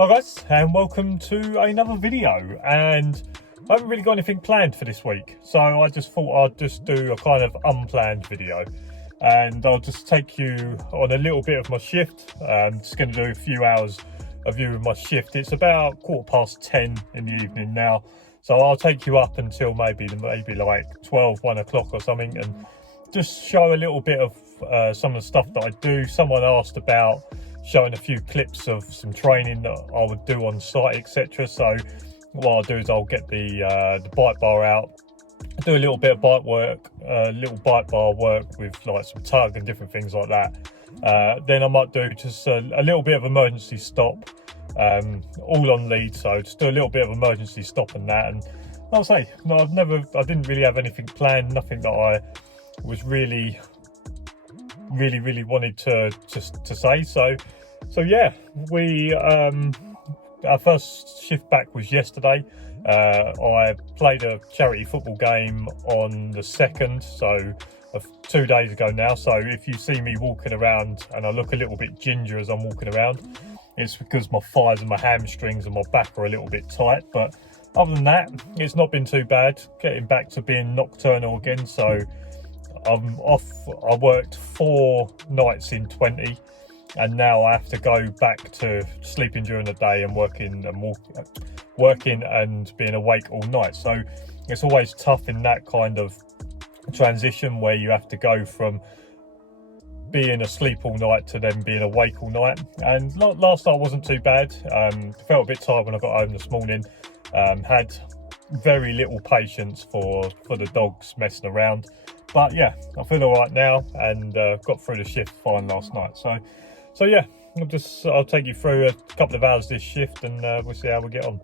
Hi guys, and welcome to another video. And I haven't really got anything planned for this week, so I just thought I'd just do a kind of unplanned video, and I'll just take you on a little bit of my shift. I'm just going to do a few hours of view of my shift. It's about 10:15 in the evening now, so I'll take you up until maybe like 1 o'clock or something, and just show a little bit of some of the stuff that I do. Someone asked about showing a few clips of some training that I would do on site, etc. So what I'll do is I'll get the bike bar out, do a little bit of bike work, little bike bar work with like some tug and different things like that. Then I might do just a little bit of emergency stop, all on lead. So just do a little bit of emergency stop and that. And I'll say, no, I didn't really have anything planned, nothing that I was really wanted to say. So yeah, we our first shift back was yesterday. I played a charity football game on the 2nd, so 2 days ago now. So if you see me walking around and I look a little bit ginger as I'm walking around, it's because my thighs and my hamstrings and my back are a little bit tight. But other than that, it's not been too bad. Getting back to being nocturnal again, so I'm off. I worked 4 nights in 20, and now I have to go back to sleeping during the day and working and being awake all night. So it's always tough in that kind of transition where you have to go from being asleep all night to then being awake all night. And last night wasn't too bad. Felt a bit tired when I got home this morning. Had very little patience for the dogs messing around. But yeah, I feel all right now, and got through the shift fine last night. So yeah, I'll take you through a couple of hours this shift, and we'll see how we get on.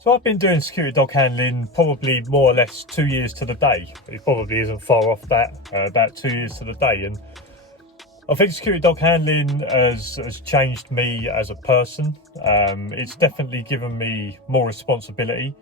So I've been doing security dog handling probably more or less 2 years to the day. It probably isn't far off that, about 2 years to the day. And I think security dog handling has changed me as a person. It's definitely given me more responsibility.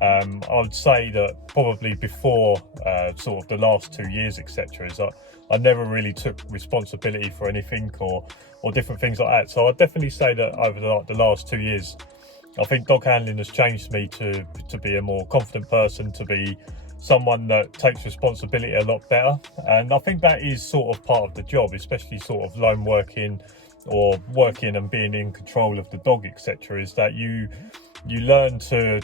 I would say that probably before sort of the last 2 years, etc., is I never really took responsibility for anything or different things like that. So I'd definitely say that over the last 2 years, I think dog handling has changed me to be a more confident person, to be someone that takes responsibility a lot better. And I think that is sort of part of the job, especially sort of lone working or working and being in control of the dog, etc., is that you learn to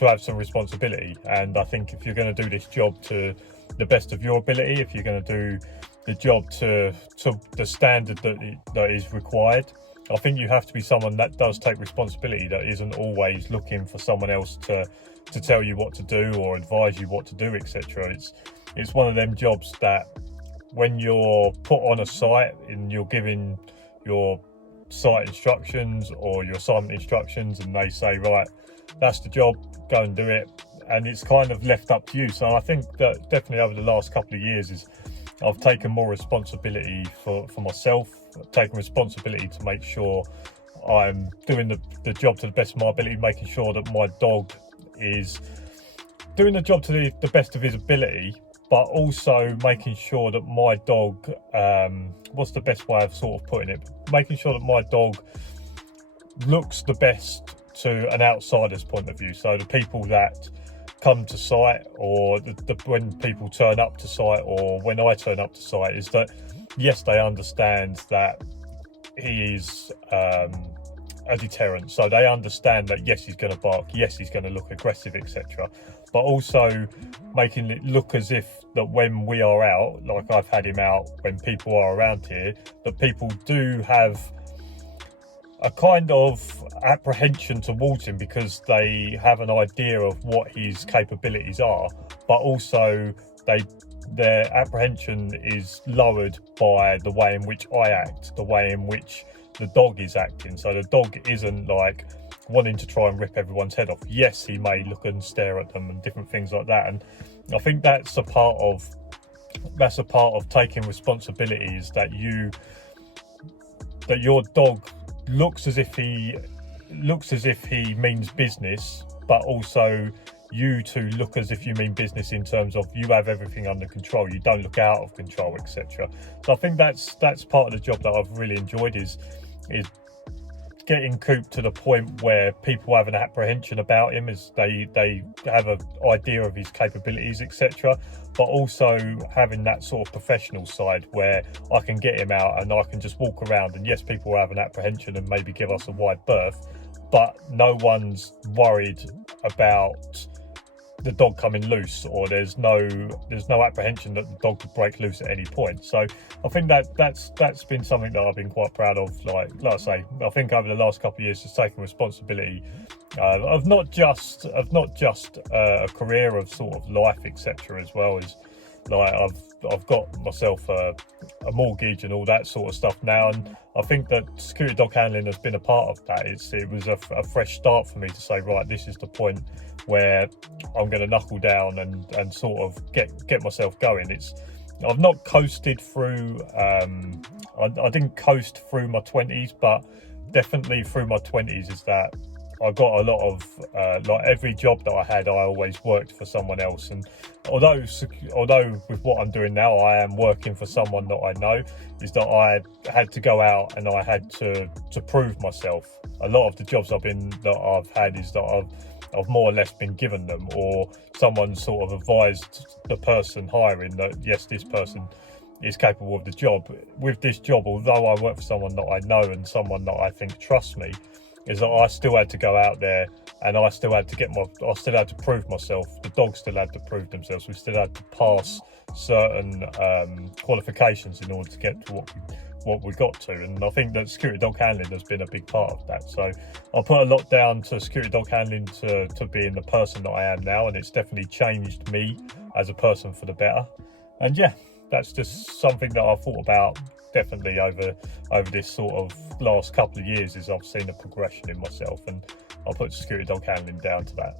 have some responsibility. And I think if you're going to do this job to the best of your ability, if you're going to do the job to the standard that is required, I think you have to be someone that does take responsibility, that isn't always looking for someone else to tell you what to do or advise you what to do, etc. It's one of them jobs that when you're put on a site and you're giving your site instructions or your assignment instructions, and they say, right, that's the job, go and do it, and it's kind of left up to you. So I think that definitely over the last couple of years I've taken more responsibility for myself, taking responsibility to make sure I'm doing the job to the best of my ability, making sure that my dog is doing the job to the best of his ability, but also making sure that my dog, what's the best way of sort of putting it, making sure that my dog looks the best to an outsider's point of view. So the people that come to site, or when people turn up to site, or when I turn up to site, is that yes, they understand that he is a deterrent. So they understand that yes, he's going to bark, yes, he's going to look aggressive, etc. But also making it look as if that when we are out, like I've had him out when people are around here, that people do have a kind of apprehension towards him because they have an idea of what his capabilities are, but also their apprehension is lowered by the way in which I act, the way in which the dog is acting. So the dog isn't like wanting to try and rip everyone's head off. Yes, he may look and stare at them and different things like that, and I think that's a part of taking responsibility, is that your dog looks as if he means business, but also you to look as if you mean business in terms of you have everything under control, you don't look out of control, etc. So I think that's part of the job that I've really enjoyed, is getting Coop to the point where people have an apprehension about him, as they have an idea of his capabilities, etc. But also having that sort of professional side where I can get him out and I can just walk around, and yes, people have an apprehension and maybe give us a wide berth, but no one's worried about the dog coming loose, or there's no apprehension that the dog could break loose at any point. So I think that's been something that I've been quite proud of. Like I say, I think over the last couple of years, just taking responsibility of not just a career, of sort of life, etc. as well. As like I've got myself a mortgage and all that sort of stuff now, and I think that security dog handling has been a part of that. It was a fresh start for me to say, right, this is the point where I'm going to knuckle down and sort of get myself going. I've not coasted through, I didn't coast through my 20s, but definitely through my 20s is that I got a lot of, like every job that I had, I always worked for someone else. And although with what I'm doing now, I am working for someone that I know, is that I had to go out and I had to prove myself. A lot of the jobs I've had is that I've more or less been given them, or someone sort of advised the person hiring that yes, this person is capable of the job. With this job, although I work for someone that I know and someone that I think trusts me, is that I still had to go out there and I still had to prove myself. The dogs still had to prove themselves. We still had to pass certain qualifications in order to get to what we got to, and I think that security dog handling has been a big part of that. So I put a lot down to security dog handling to being the person that I am now, and it's definitely changed me as a person for the better. And yeah, that's just something that I've thought about definitely over this sort of last couple of years, is I've seen a progression in myself, and I'll put security dog handling down to that.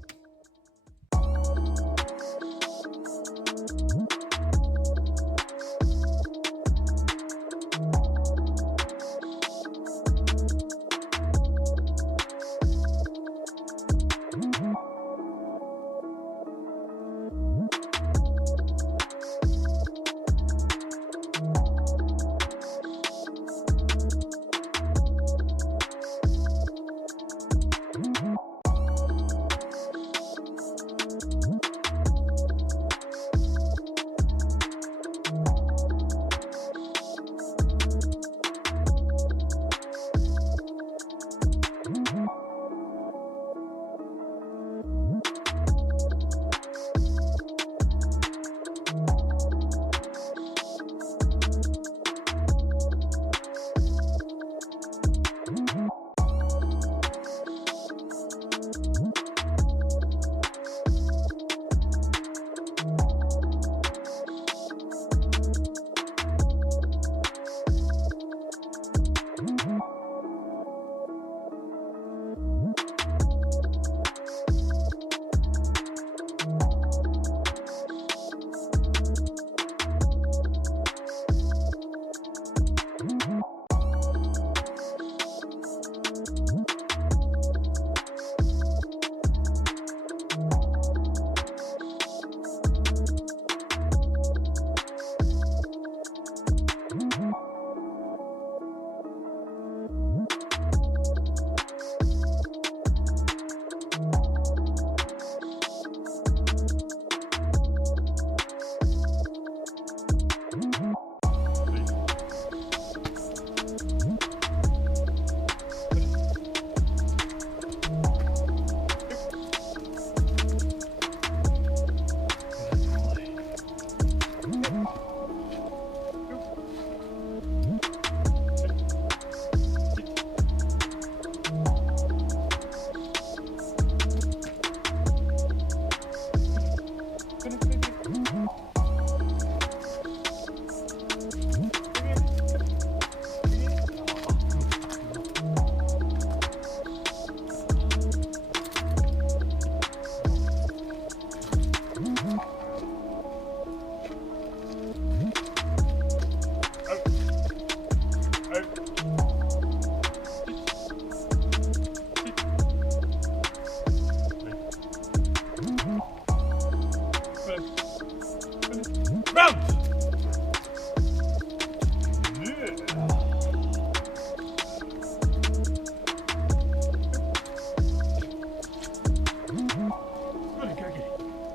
Round!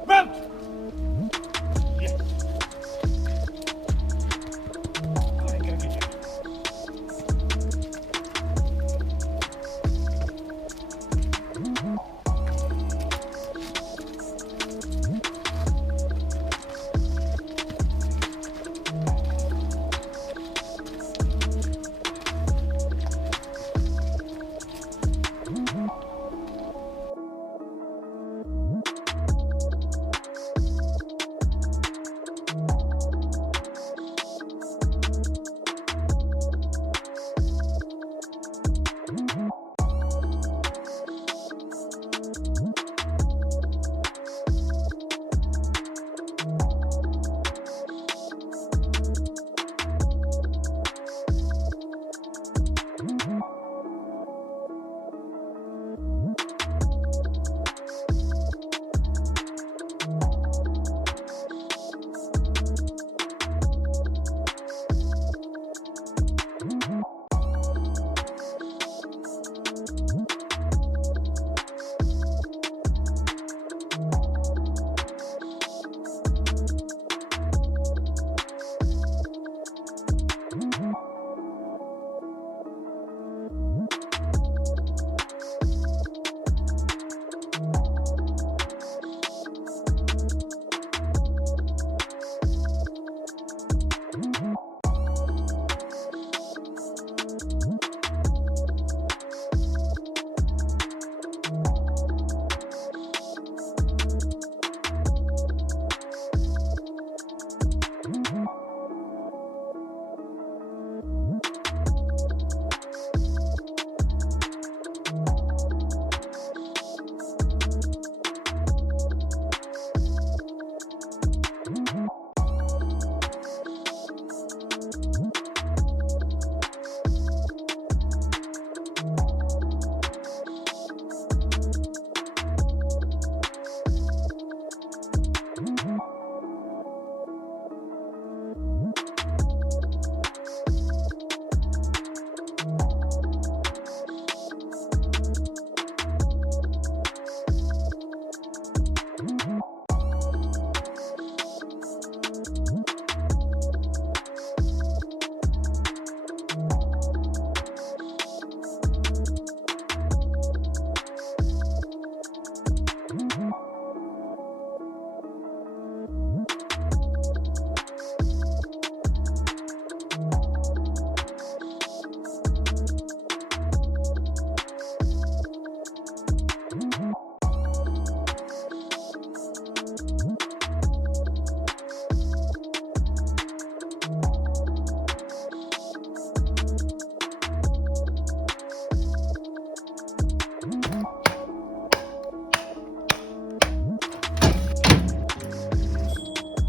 Round! Yes.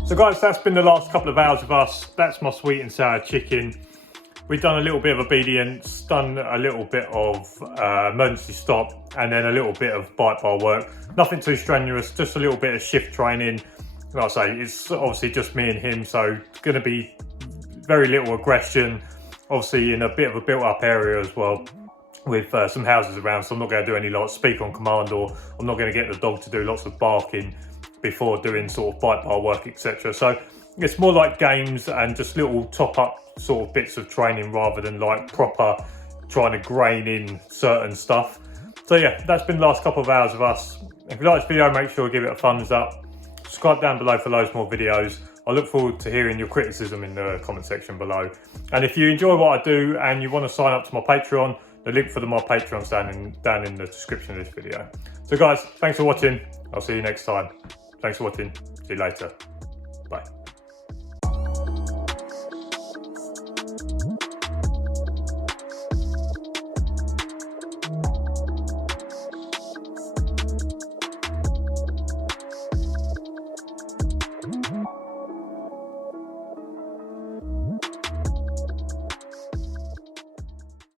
So guys, that's been the last couple of hours of us. That's my sweet and sour chicken. We've done a little bit of obedience, done a little bit of emergency stop, and then a little bit of bite bar work. Nothing too strenuous, just a little bit of shift training. Like I say, it's obviously just me and him, so it's going to be very little aggression. Obviously in a bit of a built up area as well, with some houses around, so I'm not going to do any like speak on command, or I'm not going to get the dog to do lots of barking before doing sort of bite bar work, etc. So it's more like games and just little top up sort of bits of training rather than like proper trying to grain in certain stuff. So yeah, that's been the last couple of hours of us. If you like this video, make sure to give it a thumbs up. Subscribe down below for loads more videos. I look forward to hearing your criticism in the comment section below. And if you enjoy what I do and you want to sign up to my Patreon, the link for my Patreon's down in the description of this video. So guys, thanks for watching. I'll see you next time. Thanks for watching. See you later. Bye.